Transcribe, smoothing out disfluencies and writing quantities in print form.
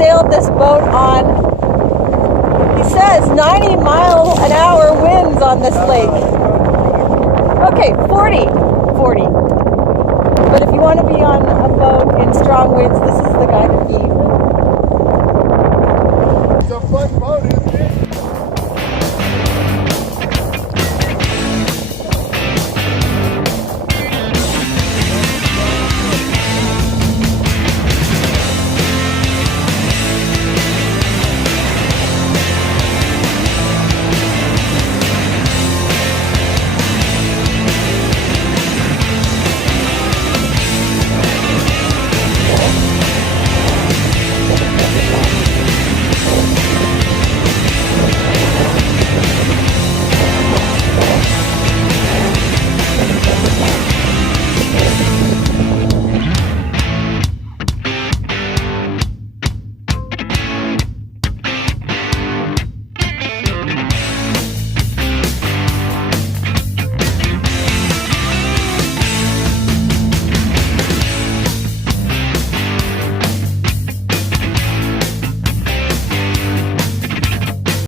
sailed this boat on, he says, 90-mile-an-hour winds on this lake. Okay, 40. But if you want to be on a boat in strong winds, this is